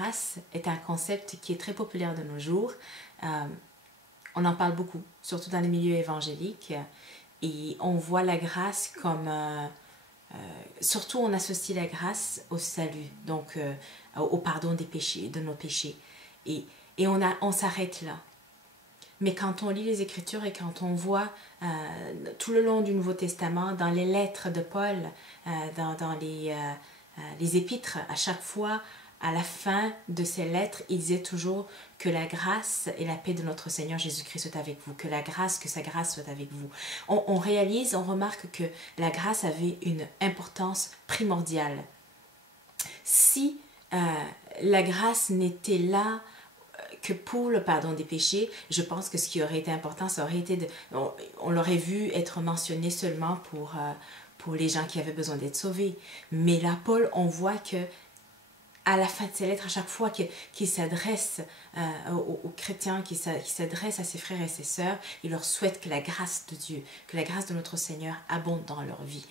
grâce est un concept qui est très populaire de nos jours. On en parle beaucoup, surtout dans les milieux évangéliques. Et on voit la grâce comme... surtout, on associe la grâce au salut, donc au pardon des péchés, de nos péchés. Et on s'arrête là. Mais quand on lit les Écritures et quand on voit tout le long du Nouveau Testament, dans les lettres de Paul, dans les épîtres, à chaque fois, à la fin de ces lettres, il disait toujours que la grâce et la paix de notre Seigneur Jésus-Christ soient avec vous, que sa grâce soit avec vous. On réalise, on remarque que la grâce avait une importance primordiale. Si la grâce n'était là que pour le pardon des péchés, je pense que ce qui aurait été important, ça aurait été on l'aurait vu être mentionné seulement pour les gens qui avaient besoin d'être sauvés. Mais là, Paul, on voit que à la fin de ses lettres, à chaque fois qu'il s'adresse aux chrétiens, qu'il s'adresse à ses frères et ses sœurs, il leur souhaite que la grâce de Dieu, que la grâce de notre Seigneur abonde dans leur vie.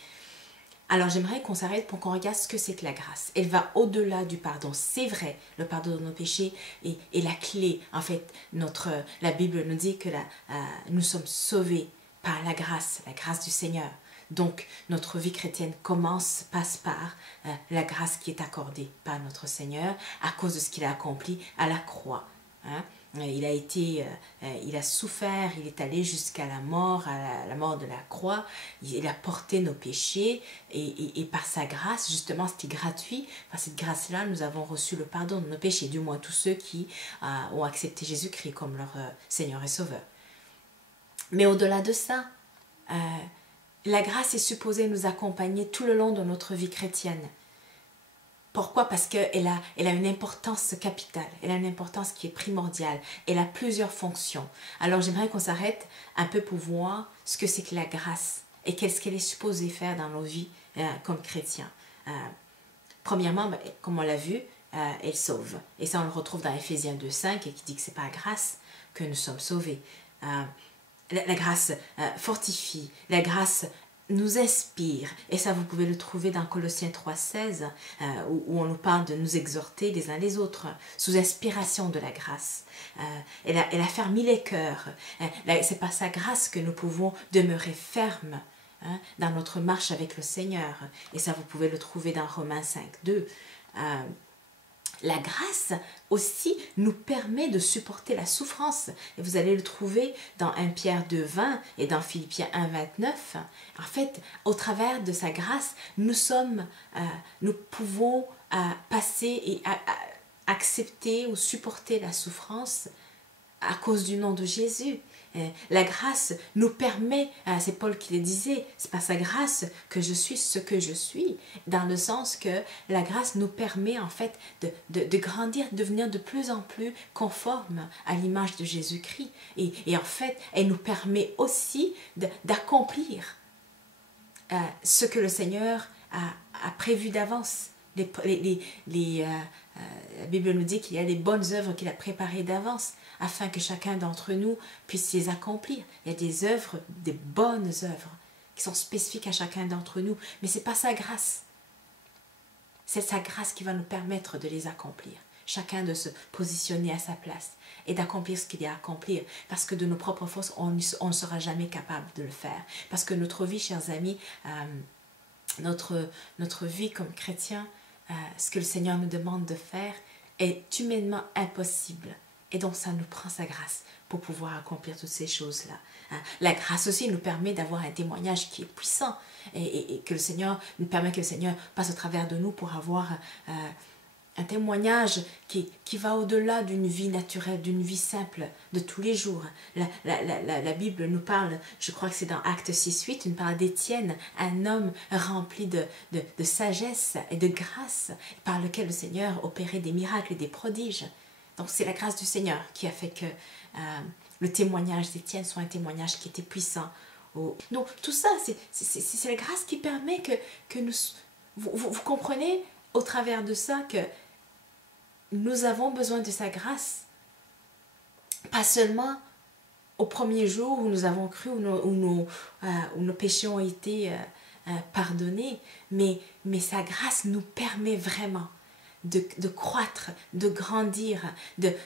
Alors j'aimerais qu'on s'arrête pour qu'on regarde ce que c'est que la grâce. Elle va au-delà du pardon. C'est vrai, le pardon de nos péchés est la clé. En fait, la Bible nous dit que nous sommes sauvés par la grâce du Seigneur. Donc, notre vie chrétienne passe par la grâce qui est accordée par notre Seigneur à cause de ce qu'il a accompli à la croix. Hein? Il a souffert, il est allé jusqu'à la mort, à la mort de la croix. Il a porté nos péchés et par sa grâce, justement, c'était gratuit. Par cette grâce-là, nous avons reçu le pardon de nos péchés, du moins tous ceux qui ont accepté Jésus-Christ comme leur Seigneur et Sauveur. Mais au-delà de ça, la grâce est supposée nous accompagner tout le long de notre vie chrétienne. Pourquoi? Parce qu'elle a une importance capitale, elle a une importance qui est primordiale, elle a plusieurs fonctions. Alors j'aimerais qu'on s'arrête un peu pour voir ce que c'est que la grâce et qu'est-ce qu'elle est supposée faire dans nos vies comme chrétiens. Premièrement, comme on l'a vu, elle sauve. Et ça on le retrouve dans Éphésiens 2,5 qui dit que c'est par grâce que nous sommes sauvés. La grâce fortifie, la grâce nous inspire, et ça vous pouvez le trouver dans Colossiens 3,16 où on nous parle de nous exhorter les uns les autres sous inspiration de la grâce. Elle a fermé les cœurs. C'est par sa grâce que nous pouvons demeurer fermes dans notre marche avec le Seigneur, et ça vous pouvez le trouver dans Romains 5,2. La grâce aussi nous permet de supporter la souffrance. Et vous allez le trouver dans 1 Pierre 2,20 et dans Philippiens 1,29. En fait, au travers de sa grâce, nous pouvons passer et accepter ou supporter la souffrance à cause du nom de Jésus. La grâce nous permet, c'est Paul qui le disait, c'est par sa grâce que je suis ce que je suis, dans le sens que la grâce nous permet en fait de grandir, de devenir de plus en plus conforme à l'image de Jésus-Christ. Et en fait, elle nous permet aussi d'accomplir ce que le Seigneur a prévu d'avance. La Bible nous dit qu'il y a des bonnes œuvres qu'il a préparées d'avance afin que chacun d'entre nous puisse les accomplir. Il y a des œuvres, des bonnes œuvres qui sont spécifiques à chacun d'entre nous, mais ce n'est pas sa grâce. C'est sa grâce qui va nous permettre de les accomplir. Chacun de se positionner à sa place et d'accomplir ce qu'il y a à accomplir. Parce que de nos propres forces, on ne sera jamais capable de le faire. Parce que notre vie, chers amis, notre vie comme chrétien, ce que le Seigneur nous demande de faire est humainement impossible. Et donc ça nous prend sa grâce pour pouvoir accomplir toutes ces choses-là. La grâce aussi nous permet d'avoir un témoignage qui est puissant et que le Seigneur nous permet que le Seigneur passe au travers de nous pour avoir un témoignage qui va au-delà d'une vie naturelle, d'une vie simple de tous les jours. La Bible nous parle, je crois que c'est dans Actes 6,8, une parle d'Étienne, un homme rempli de sagesse et de grâce, par lequel le Seigneur opérait des miracles et des prodiges. Donc c'est la grâce du Seigneur qui a fait que le témoignage d'Étienne soit un témoignage qui était puissant. Donc tout ça, c'est la grâce qui permet que nous... Vous comprenez au travers de ça que nous avons besoin de sa grâce. Pas seulement au premier jour où nous avons cru, où nos péchés ont été pardonnés, mais sa grâce nous permet vraiment de croître, de grandir,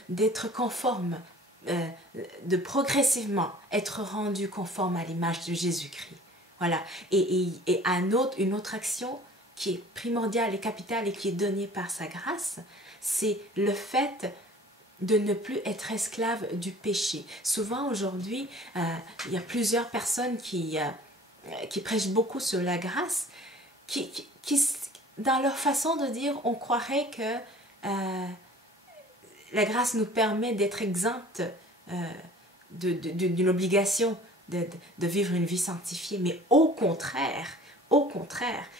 d'être conforme, de progressivement être rendu conforme à l'image de Jésus-Christ. Voilà. Et une autre action qui est primordiale et capitale et qui est donnée par sa grâce, c'est le fait de ne plus être esclave du péché. Souvent aujourd'hui, il y a plusieurs personnes qui prêchent beaucoup sur la grâce, qui, dans leur façon de dire, on croirait que la grâce nous permet d'être exempts d'une obligation de vivre une vie sanctifiée, mais au contraire,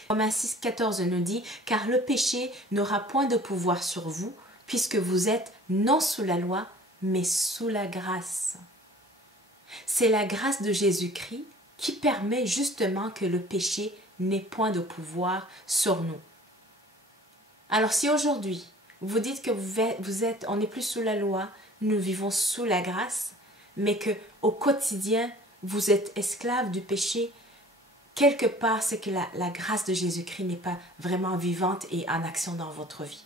Romains 6, 14 nous dit, car le péché n'aura point de pouvoir sur vous, puisque vous êtes non sous la loi, mais sous la grâce. C'est la grâce de Jésus-Christ qui permet justement que le péché n'ait point de pouvoir sur nous. Alors si aujourd'hui, vous dites que on n'est plus sous la loi, nous vivons sous la grâce, mais que au quotidien, vous êtes esclave du péché, quelque part, c'est que la grâce de Jésus-Christ n'est pas vraiment vivante et en action dans votre vie.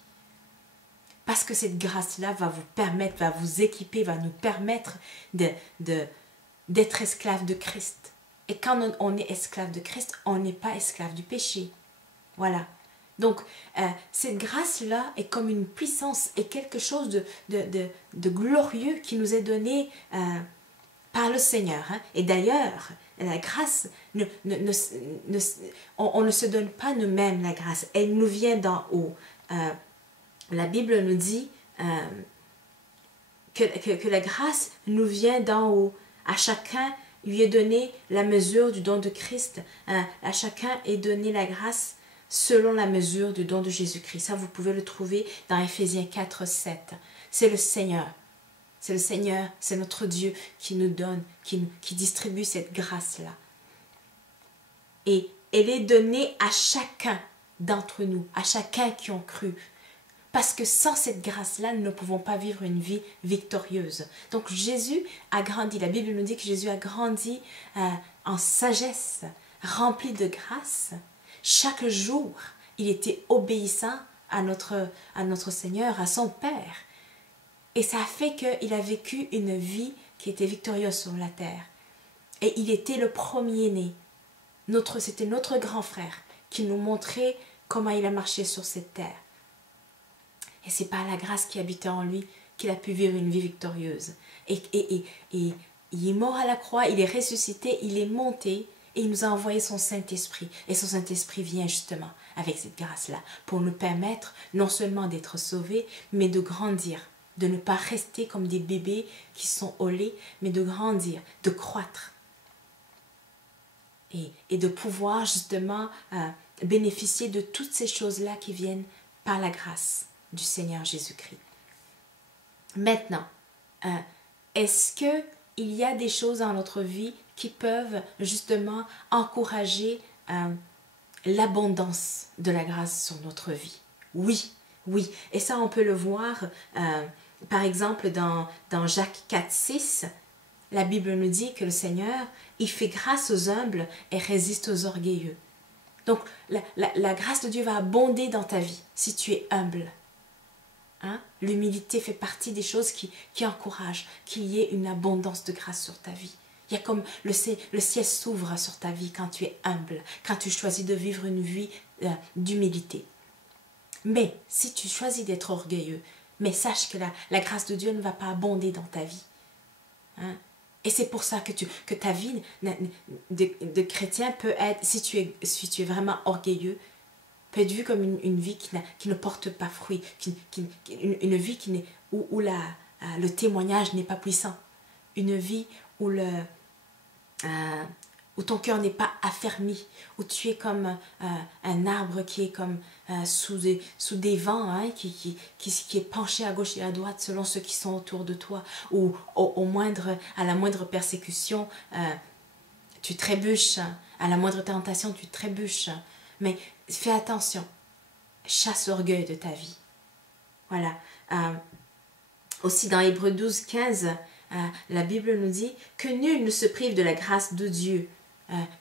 Parce que cette grâce-là va vous permettre, va vous équiper, va nous permettre d'être esclave de Christ. Et quand on est esclave de Christ, on n'est pas esclave du péché. Voilà. Donc, cette grâce-là est comme une puissance et quelque chose de glorieux qui nous est donné par le Seigneur. Hein. Et d'ailleurs, la grâce, on ne se donne pas nous-mêmes la grâce. Elle nous vient d'en haut. La Bible nous dit que la grâce nous vient d'en haut. À chacun lui est donné la mesure du don de Christ. À chacun est donnée la grâce selon la mesure du don de Jésus-Christ. Ça, vous pouvez le trouver dans Éphésiens 4, 7. C'est le Seigneur. C'est le Seigneur, c'est notre Dieu qui nous donne, qui distribue cette grâce-là. Et elle est donnée à chacun d'entre nous, à chacun qui ont cru. Parce que sans cette grâce-là, nous ne pouvons pas vivre une vie victorieuse. Donc Jésus a grandi, la Bible nous dit que Jésus a grandi en sagesse, rempli de grâce. Chaque jour, il était obéissant à notre Seigneur, à son Père. Et ça a fait qu'il a vécu une vie qui était victorieuse sur la terre. Et il était le premier-né. C'était notre grand frère qui nous montrait comment il a marché sur cette terre. Et c'est par la grâce qui habitait en lui qu'il a pu vivre une vie victorieuse. Et il est mort à la croix, il est ressuscité, il est monté et il nous a envoyé son Saint-Esprit. Et son Saint-Esprit vient justement avec cette grâce-là pour nous permettre non seulement d'être sauvés, mais de grandir. De ne pas rester comme des bébés qui sont au lait, mais de grandir, de croître. Et de pouvoir justement bénéficier de toutes ces choses-là qui viennent par la grâce du Seigneur Jésus-Christ. Maintenant, est-ce qu'il y a des choses dans notre vie qui peuvent justement encourager l'abondance de la grâce sur notre vie? Oui, oui. Et ça, on peut le voir, par exemple, dans Jacques 4, 6, la Bible nous dit que le Seigneur, il fait grâce aux humbles et résiste aux orgueilleux. Donc, la grâce de Dieu va abonder dans ta vie si tu es humble. Hein? L'humilité fait partie des choses qui encouragent qu'il y ait une abondance de grâce sur ta vie. Il y a comme le ciel s'ouvre sur ta vie quand tu es humble, quand tu choisis de vivre une vie d'humilité. Mais si tu choisis d'être orgueilleux, mais sache que la grâce de Dieu ne va pas abonder dans ta vie. Hein? Et c'est pour ça que ta vie de chrétien peut être, si tu es vraiment orgueilleux, peut être vue comme une vie qui ne porte pas fruit, une vie où le témoignage n'est pas puissant, une vie où ton cœur n'est pas affermi, où tu es comme un arbre qui est comme sous des vents, hein, qui est penché à gauche et à droite selon ceux qui sont autour de toi, ou à la moindre persécution, tu trébuches, à la moindre tentation, tu trébuches. Mais fais attention, chasse l'orgueil de ta vie. Voilà. Aussi dans Hébreux 12, 15, la Bible nous dit que nul ne se prive de la grâce de Dieu.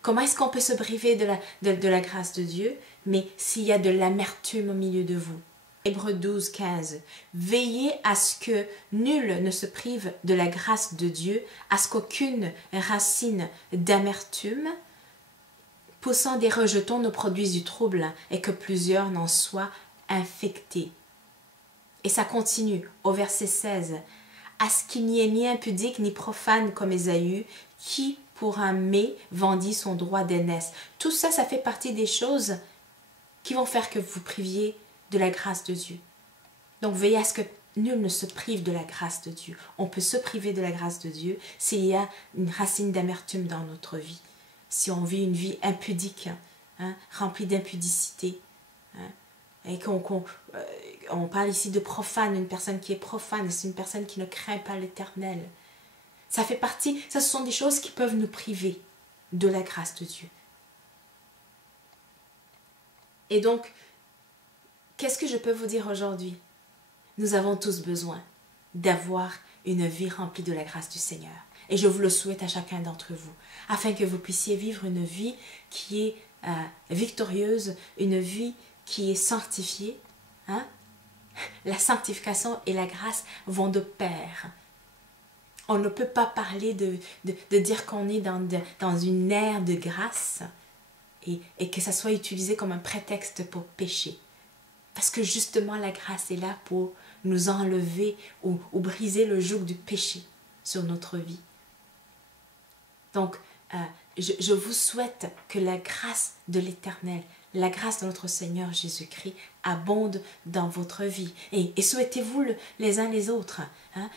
Comment est-ce qu'on peut se priver de la grâce de Dieu? Mais s'il y a de l'amertume au milieu de vous. Hébreux 12, 15. Veillez à ce que nul ne se prive de la grâce de Dieu, à ce qu'aucune racine d'amertume poussant des rejetons ne produise du trouble et que plusieurs n'en soient infectés. Et ça continue au verset 16. À ce qu'il n'y ait ni impudique ni profane comme Ésaü, qui pour un mets vendit son droit d'aînesse. Tout ça, ça fait partie des choses qui vont faire que vous priviez de la grâce de Dieu. Donc veillez à ce que nul ne se prive de la grâce de Dieu. On peut se priver de la grâce de Dieu s'il y a une racine d'amertume dans notre vie. Si on vit une vie impudique, remplie d'impudicité. Et on parle ici de profane, une personne qui est profane, c'est une personne qui ne craint pas l'Éternel. Ça fait partie, ça ce sont des choses qui peuvent nous priver de la grâce de Dieu. Et donc, qu'est-ce que je peux vous dire aujourd'hui? Nous avons tous besoin d'avoir une vie remplie de la grâce du Seigneur. Et je vous le souhaite à chacun d'entre vous, afin que vous puissiez vivre une vie qui est victorieuse, une vie qui est sanctifiée. La sanctification et la grâce vont de pair. On ne peut pas parler de dire qu'on est dans une ère de grâce et que ça soit utilisé comme un prétexte pour pécher. Parce que justement la grâce est là pour nous enlever ou briser le joug du péché sur notre vie. Donc, je vous souhaite que la grâce de l'Éternel, la grâce de notre Seigneur Jésus-Christ abonde dans votre vie. Et souhaitez-vous les uns les autres,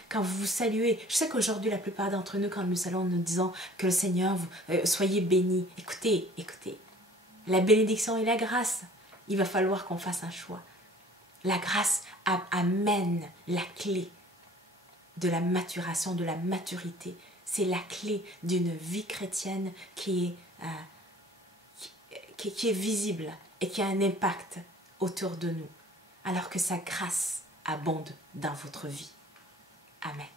quand vous vous saluez. Je sais qu'aujourd'hui, la plupart d'entre nous, quand nous saluons, nous disons que le Seigneur, soyez bénis. Écoutez, la bénédiction et la grâce, il va falloir qu'on fasse un choix. La grâce amène la clé de la maturation, de la maturité. C'est la clé d'une vie chrétienne qui est visible et qui a un impact autour de nous, alors que sa grâce abonde dans votre vie. Amen.